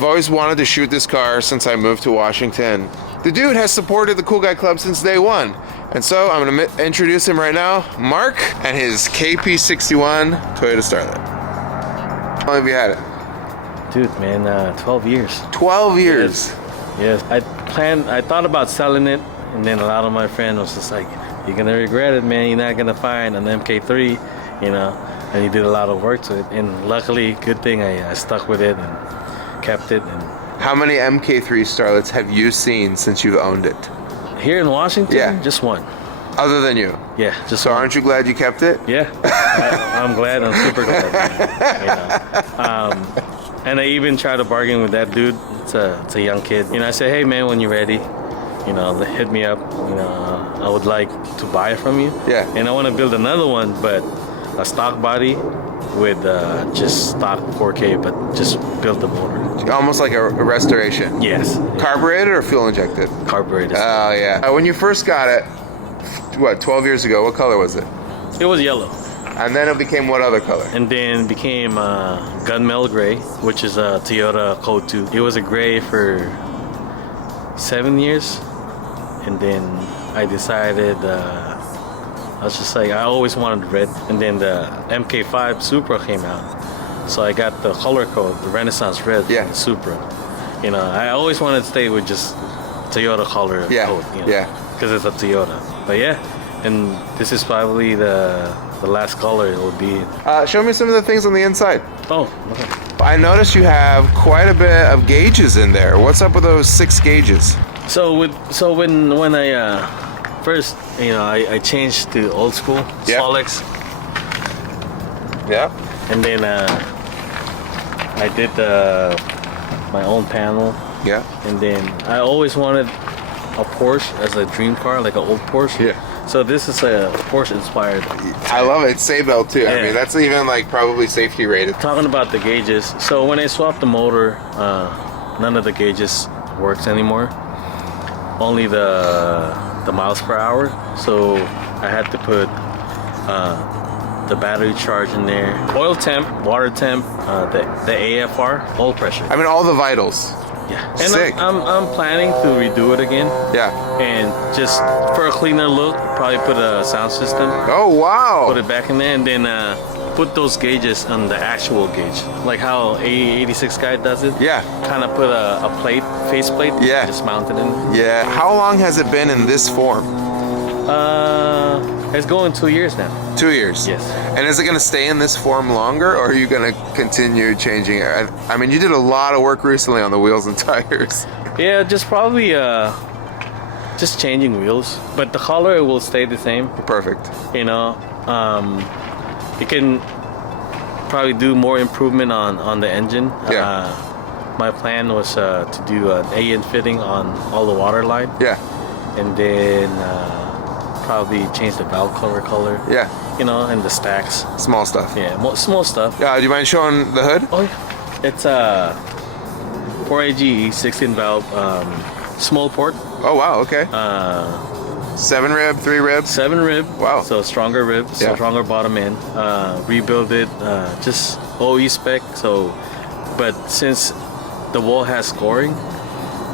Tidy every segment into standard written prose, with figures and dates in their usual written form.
I've always wanted to shoot this car since I moved to Washington. The dude has supported the Cool Guy Club since day one. And so I'm gonna introduce him right now, Mark, and his KP61 Toyota Starlet. How long have you had it? Dude, man, 12 years. 12 years. Yes. I thought about selling it, and then a lot of my friends was just like, you're gonna regret it, man. You're not gonna find an MK3, you know. And you did a lot of work to it, and luckily, good thing I stuck with it and kept it. And how many MK3 Starlets have you seen since you've owned it? Here in Washington, yeah, just one. Other than you? Yeah, just so one. Aren't you glad you kept it? Yeah, I'm glad. I'm super glad. You know? And I even tried to bargain with that dude. It's a young kid. You know, I said, hey man, when you're ready, you know, hit me up. You know, I would like to buy it from you. Yeah. And I want to build another one, but a stock body with just stock 4K, but just build the motor. Almost like a restoration. Yes. Carbureted or fuel injected? Carbureted. Oh yeah. When you first got it, what, 12 years ago, what color was it? It was yellow. And then it became what other color? And then became gunmetal gray, which is a Toyota Code 2. It was a gray for 7 years, and then I decided I was just like, I always wanted red, and then the MK5 Supra came out, so I got the color code, the Renaissance red, yeah, from the Supra. You know, I always wanted to stay with just Toyota color, yeah, code, you know, yeah, because it's a Toyota. But yeah, and this is probably the last color it will be. Show me some of the things on the inside. Oh, okay. I noticed you have quite a bit of gauges in there. What's up with those 6 gauges? So when I first, you know, I changed to old school, yeah, Solex. Yeah. And then I did my own panel. Yeah. And then I always wanted a Porsche as a dream car, like an old Porsche. Yeah. So this is a Porsche inspired. I love it. It's Saybell too. Yeah. I mean, that's even like probably safety rated. Talking about the gauges. So when I swapped the motor, none of the gauges works anymore. Only the miles per hour. So I had to put the battery charge in there, oil temp, water temp, the AFR, oil pressure. I mean, all the vitals. Yeah. And sick. I'm planning to redo it again. Yeah. And just for a cleaner look, probably put a sound system. Oh wow. Put it back in there, and then put those gauges on the actual gauge, like how A86 guy does it. Yeah. Kind of put a plate, face plate. Yeah. Just mount it in. Yeah. How long has it been in this form? It's going 2 years now. 2 years. Yes. And is it going to stay in this form longer, or are you going to continue changing it? I mean, you did a lot of work recently on the wheels and tires. Yeah, just probably just changing wheels, but the color will stay the same. Perfect. You know, you can probably do more improvement on the engine. Yeah. My plan was to do an AN fitting on all the water line. Yeah. And then probably change the valve cover color. Yeah. You know, and the stacks. Small stuff. Yeah, small stuff. Yeah. Do you mind showing the hood? Oh, yeah. It's 4AG 16 valve, small port. Oh wow. Okay. 7 rib, 3 rib. 7 rib. Wow. So stronger rib, so yeah, stronger bottom end. Rebuild it, just OE spec. So, but since the wall has scoring,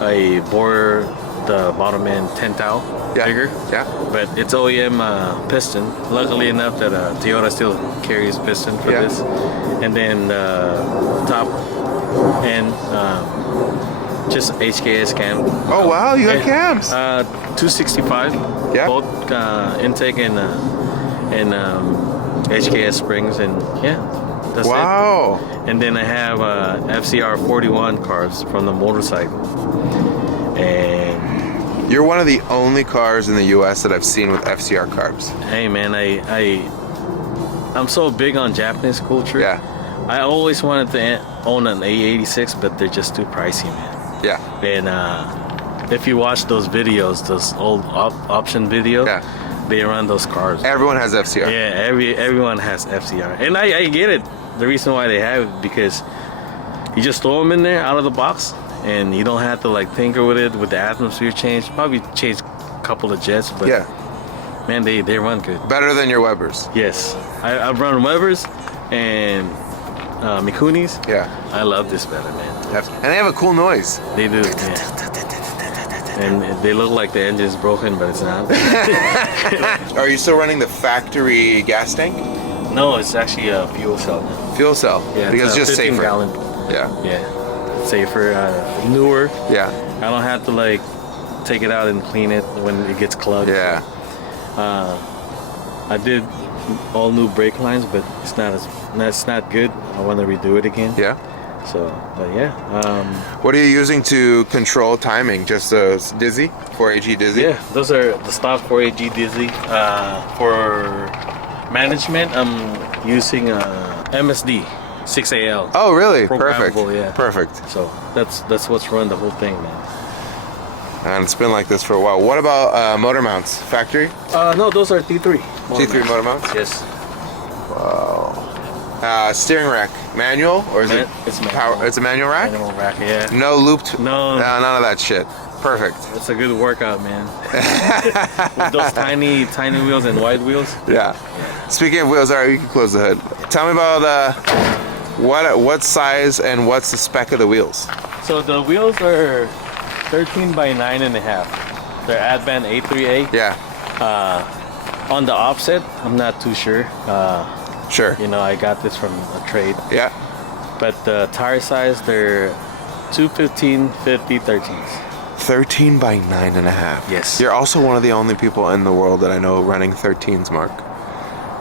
I bore the bottom end 10 thou bigger. Yeah. But it's OEM piston. Luckily enough that Toyota still carries piston for this. And then top end, just HKS cam. Oh wow, you got cams. 265. Yeah. Both intake and HKS springs, and yeah, that's wow. it. And then I have FCR 41 carbs from the motorcycle. And you're one of the only cars in the U.S. that I've seen with FCR carbs. Hey man, I'm so big on Japanese culture. Yeah. I always wanted to own an A86, but they're just too pricey, man. Yeah. And if you watch those videos, those old option videos, yeah, they run those cars. Everyone has FCR. Yeah, everyone has FCR, and I get it. The reason why they have it, because you just throw them in there out of the box, and you don't have to like tinker with it with the atmosphere change. Probably change a couple of jets, but yeah, man, they run good. Better than your Webers. Yes, I've run Webers and Mikunis. Yeah, I love this better, man. And they have a cool noise. They do, yeah. And they look like the engine's broken, but it's not. Are you still running the factory gas tank? No, it's actually a fuel cell. Fuel cell? Yeah, because it's just 15 safer. gallon. Yeah. Yeah, safer, newer. Yeah. I don't have to like take it out and clean it when it gets clogged. Yeah. I did all new brake lines, but it's not good. I want to redo it again. Yeah. So, but yeah. What are you using to control timing? Just a Dizzy? 4AG Dizzy? Yeah, those are the stock 4AG Dizzy. For management, I'm using MSD 6AL. Oh, really? Perfect. Programmable, yeah. Perfect. So that's what's run the whole thing, man. And it's been like this for a while. What about motor mounts? Factory? No, those are T3. T3 motor mounts? Yes. Wow. Steering rack, manual or is it? It's manual. Power? It's a manual rack. Manual rack, yeah. No looped. No. None of that shit. Perfect. It's a good workout, man. With those tiny wheels and wide wheels. Yeah. Speaking of wheels, all right, you can close the hood. Tell me about what size and what's the spec of the wheels? So the wheels are 13 by 9.5. They're advan A3A. Yeah. On the offset, I'm not too sure. Sure. You know, I got this from a trade. Yeah. But the tire size, they're 215, 50, 13s. 13 by 9.5. Yes. You're also one of the only people in the world that I know running 13s, Mark.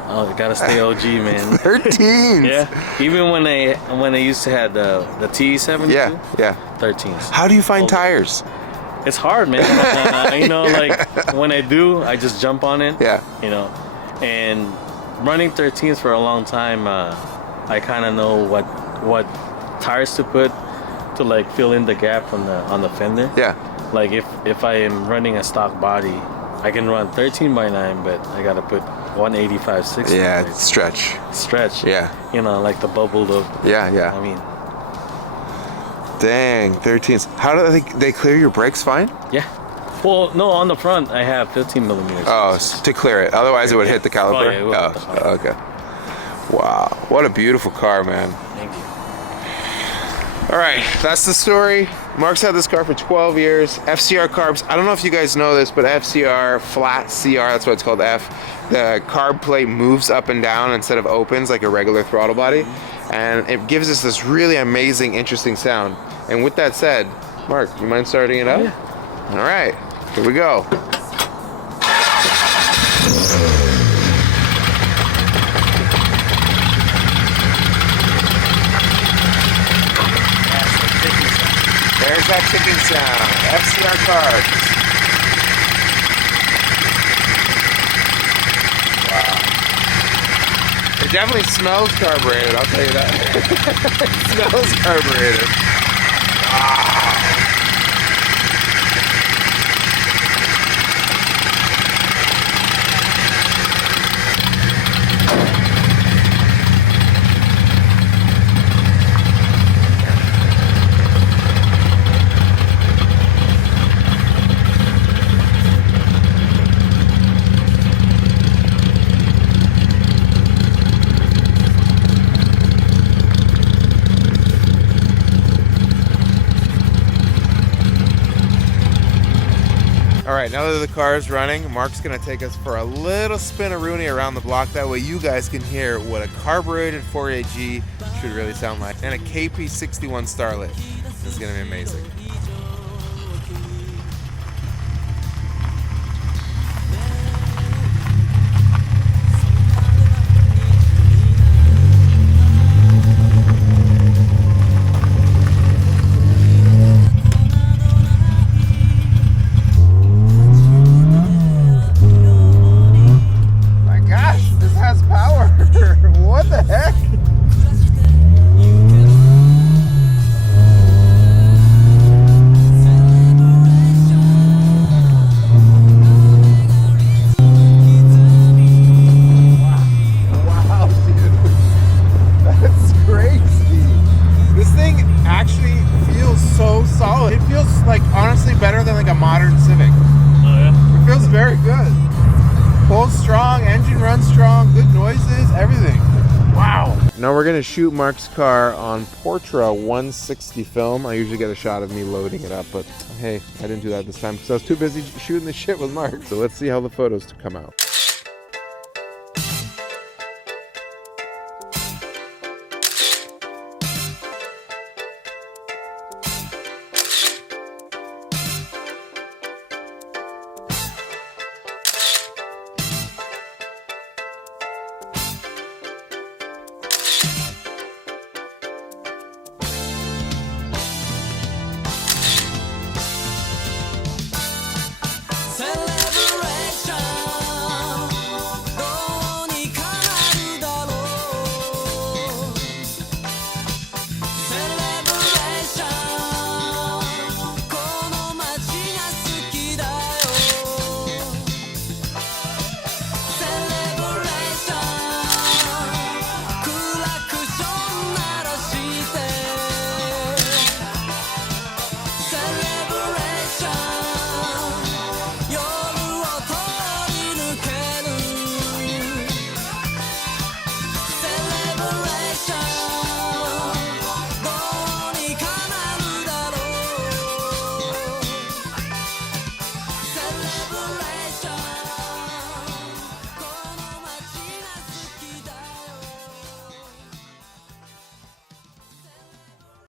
Oh, you gotta stay OG, man. 13s. Yeah. Even when I used to have the T72. Yeah. Yeah. 13s. How do you find tires? It's hard, man. You know, like when I do, I just jump on it. Yeah. You know, and running 13s for a long time, I kind of know what tires to put to like fill in the gap on the fender. Yeah. Like if I am running a stock body, I can run 13 by 9, but I gotta put 185, 60. Yeah, stretch. Yeah. You know, like the bubble loop. Yeah, yeah. I mean, dang, 13s. How do they clear your brakes fine? yeah. Well, no, on the front I have 15 millimeters. Oh, to clear it. Otherwise it would hit the caliper? Oh, yeah, it would hit the caliper. Okay. Wow. What a beautiful car, man. Thank you. All right, that's the story. Mark's had this car for 12 years. FCR carbs. I don't know if you guys know this, but FCR, flat CR, that's what it's called, F. The carb plate moves up and down instead of opens like a regular throttle body. And it gives us this really amazing, interesting sound. And with that said, Mark, you mind starting it up? Yeah. All right, here we go. There's that ticking sound. FCR carbs. Wow. It definitely smells carbureted, I'll tell you that. It smells carbureted. Wow. Alright, now that the car is running, Mark's going to take us for a little spin-a-rooney around the block. That way you guys can hear what a carbureted 4AG should really sound like. And a KP61 Starlet. This is going to be amazing. What the heck? we're gonna shoot Mark's car on Portra 160 film. I usually get a shot of me loading it up, but hey, I didn't do that this time because I was too busy shooting the shit with Mark. So let's see how the photos come out.